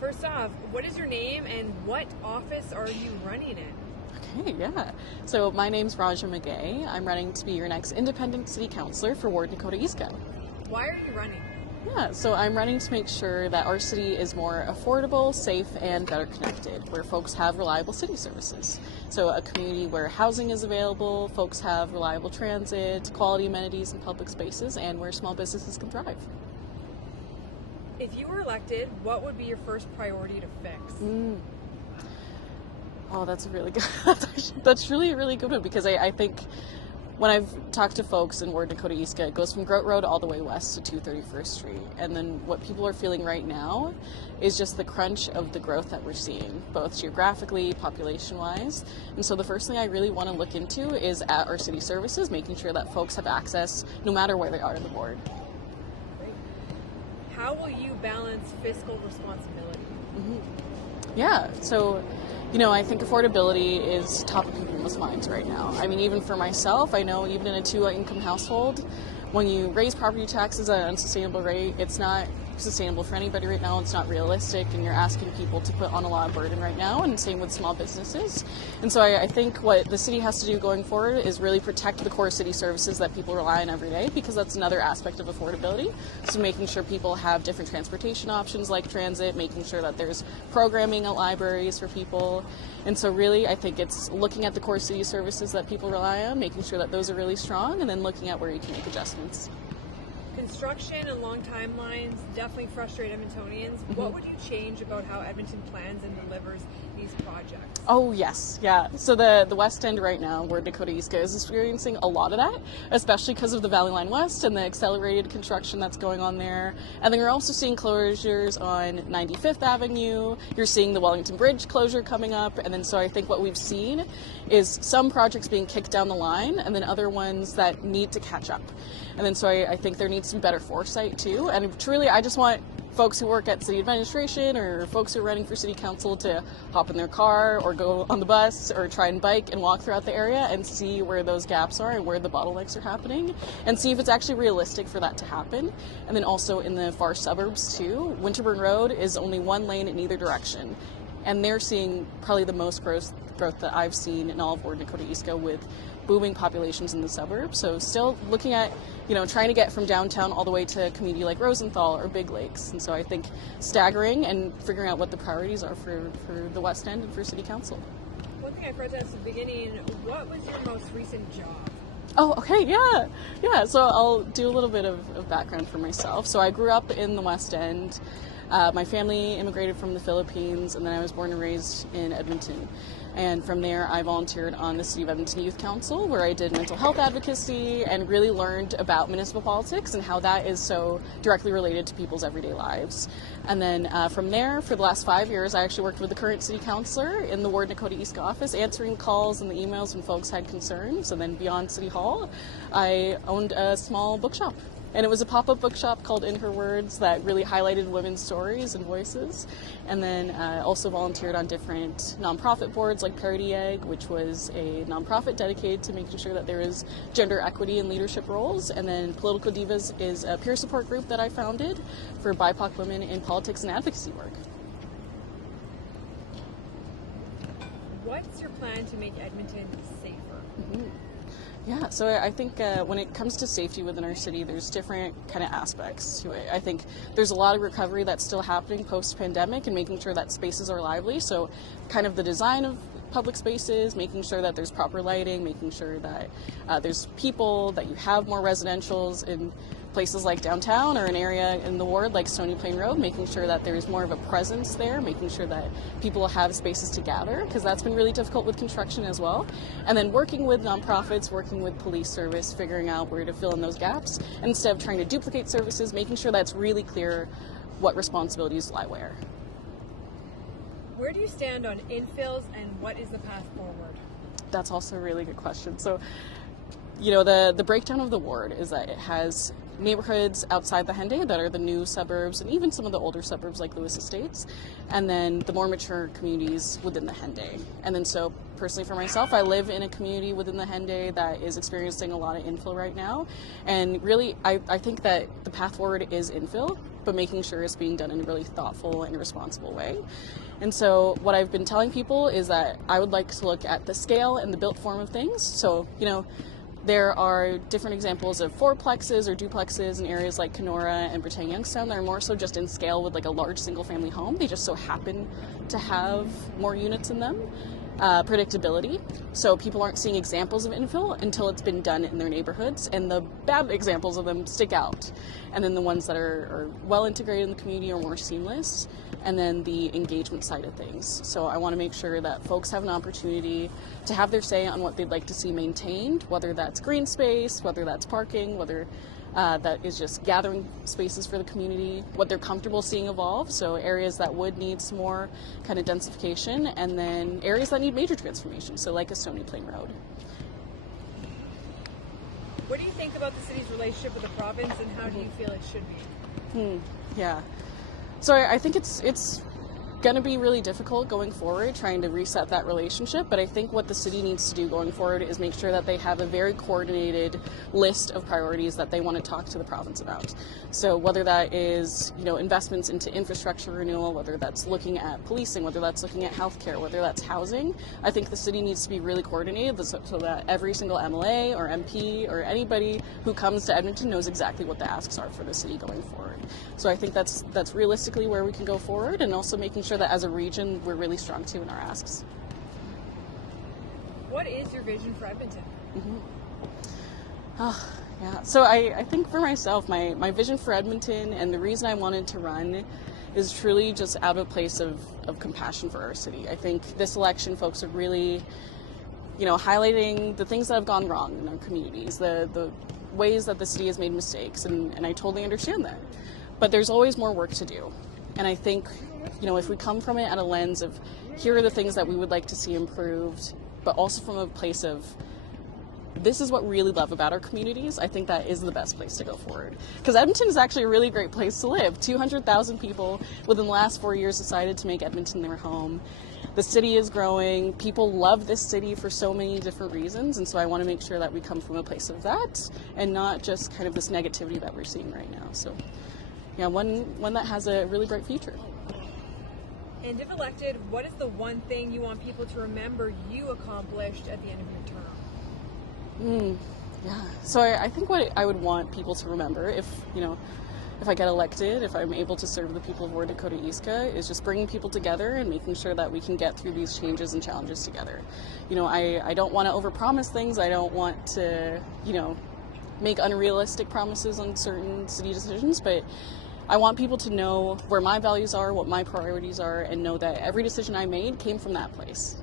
First off, what is your name and what office are you running in? Okay, yeah. So my name's Rajah MAGGAY. I'm running to be your next independent city councillor for Ward Nakota Isga. Why are you running? Yeah, so I'm running to make sure that our city is more affordable, safe, and better connected, where folks have reliable city services. So a community where housing is available, folks have reliable transit, quality amenities and public spaces, and where small businesses can thrive. If you were elected, what would be your first priority to fix? Oh, that's a really good. That's really a really good one, because I think when I've talked to folks in Ward Nakota Isga, it goes from Groat Road all the way west to 231st Street, and then what people are feeling right now is just the crunch of the growth that we're seeing, both geographically, population-wise. And so the first thing I really want to look into is at our city services, making sure that folks have access no matter where they are in the ward. Great. How will you balance fiscal responsibility? Yeah, so I think affordability is top of people's minds right now. I mean, even for myself, I know even in a two-income household, when you raise property taxes at an unsustainable rate, it's not sustainable for anybody right now. It's not realistic, and you're asking people to put on a lot of burden right now, and same with small businesses. And so I think what the city has to do going forward is really protect the core city services that people rely on every day, because that's another aspect of affordability. So making sure people have different transportation options like transit, making sure that there's programming at libraries for people. And so really, I think it's looking at the core city services that people rely on, making sure that those are really strong, and then looking at where you can make adjustments. Construction and long timelines definitely frustrate Edmontonians. What would you change about how Edmonton plans and delivers these projects? Oh, yes. Yeah. So the West End right now, where Nakota Isga is experiencing a lot of that, especially because of the Valley Line West and the accelerated construction that's going on there. And then you're also seeing closures on 95th Avenue. You're seeing the Wellington Bridge closure coming up. And then so I think what we've seen is some projects being kicked down the line and then other ones that need to catch up. And then so I think there needs to be better foresight too. And truly, I just want folks who work at city administration or folks who are running for city council to hop in their car or go on the bus or try and bike and walk throughout the area and see where those gaps are and where the bottlenecks are happening, and see if it's actually realistic for that to happen. And then also in the far suburbs too, Winterburn Road is only one lane in either direction, and they're seeing probably the most growth that I've seen in all of Ward Nakota Isga, with booming populations in the suburbs. So still looking at, trying to get from downtown all the way to a community like Rosenthal or Big Lakes. And so I think staggering and figuring out what the priorities are for the West End and for City Council. One thing I forgot to ask at the beginning, what was your most recent job? Oh, okay, yeah. So I'll do a little bit of background for myself. So I grew up in the West End. My family immigrated from the Philippines, and then I was born and raised in Edmonton. And from there, I volunteered on the City of Edmonton Youth Council, where I did mental health advocacy and really learned about municipal politics and how that is so directly related to people's everyday lives. And then from there, for the last 5 years, I actually worked with the current city councilor in the Ward Nakota Isga office, answering calls and the emails when folks had concerns. And then beyond City Hall, I owned a small bookshop. And it was a pop-up bookshop called In Her Words that really highlighted women's stories and voices. And then also volunteered on different nonprofit boards like Parity Egg, which was a nonprofit dedicated to making sure that there is gender equity in leadership roles. And then Political Divas is a peer support group that I founded for BIPOC women in politics and advocacy work. What's your plan to make Edmonton safer? Yeah, so I think when it comes to safety within our city, there's different kind of aspects to it. I think there's a lot of recovery that's still happening post-pandemic and making sure that spaces are lively. So kind of the design of public spaces, making sure that there's proper lighting, making sure that there's people, that you have more residentials in places like downtown or an area in the ward like Stony Plain Road, making sure that there's more of a presence there, making sure that people have spaces to gather, because that's been really difficult with construction as well. And then working with nonprofits, working with police service, figuring out where to fill in those gaps, and instead of trying to duplicate services, making sure that's really clear what responsibilities lie where. Where do you stand on infills, and what is the path forward? That's also a really good question. So, the breakdown of the ward is that it has neighborhoods outside the Henday that are the new suburbs and even some of the older suburbs like Lewis Estates, and then the more mature communities within the Henday. And then so personally for myself, I live in a community within the Henday that is experiencing a lot of infill right now, and really I think that the path forward is infill, but making sure it's being done in a really thoughtful and responsible way. And so what I've been telling people is that I would like to look at the scale and the built form of things. So, there are different examples of fourplexes or duplexes in areas like Kenora and Britannia Youngstown that are more so just in scale with like a large single family home. They just so happen to have more units in them. Predictability. So people aren't seeing examples of infill until it's been done in their neighborhoods, and the bad examples of them stick out. And then the ones that are well integrated in the community are more seamless. And then the engagement side of things. So I want to make sure that folks have an opportunity to have their say on what they'd like to see maintained, whether that's green space, whether that's parking, whether that is just gathering spaces for the community, what they're comfortable seeing evolve, so areas that would need some more kind of densification, and then areas that need major transformation, so like a Stony Plain Road. What do you think about the city's relationship with the province, and how do you feel it should be? Yeah. So I think it's going to be really difficult going forward, trying to reset that relationship, but I think what the city needs to do going forward is make sure that they have a very coordinated list of priorities that they want to talk to the province about. So whether that is, investments into infrastructure renewal, whether that's looking at policing, whether that's looking at healthcare, whether that's housing, I think the city needs to be really coordinated so that every single MLA or MP or anybody who comes to Edmonton knows exactly what the asks are for the city going forward. So I think that's realistically where we can go forward, and also making sure that as a region we're really strong too in our asks. What is your vision for Edmonton? Yeah. So I think for myself, my vision for Edmonton and the reason I wanted to run is truly just out of a place of compassion for our city. I think this election folks are really, highlighting the things that have gone wrong in our communities, the ways that the city has made mistakes, and I totally understand that. But there's always more work to do. And I think, if we come from it at a lens of here are the things that we would like to see improved, but also from a place of this is what we really love about our communities, I think that is the best place to go forward. Because Edmonton is actually a really great place to live. 200,000 people within the last 4 years decided to make Edmonton their home. The city is growing. People love this city for so many different reasons, and so I want to make sure that we come from a place of that and not just kind of this negativity that we're seeing right now. So, yeah, one that has a really bright future. And if elected, what is the one thing you want people to remember you accomplished at the end of your term? Yeah. So I think what I would want people to remember if I get elected, if I'm able to serve the people of Nakota EE-ska, is just bringing people together and making sure that we can get through these changes and challenges together. I don't want to overpromise things. I don't want to, make unrealistic promises on certain city decisions, but I want people to know where my values are, what my priorities are, and know that every decision I made came from that place.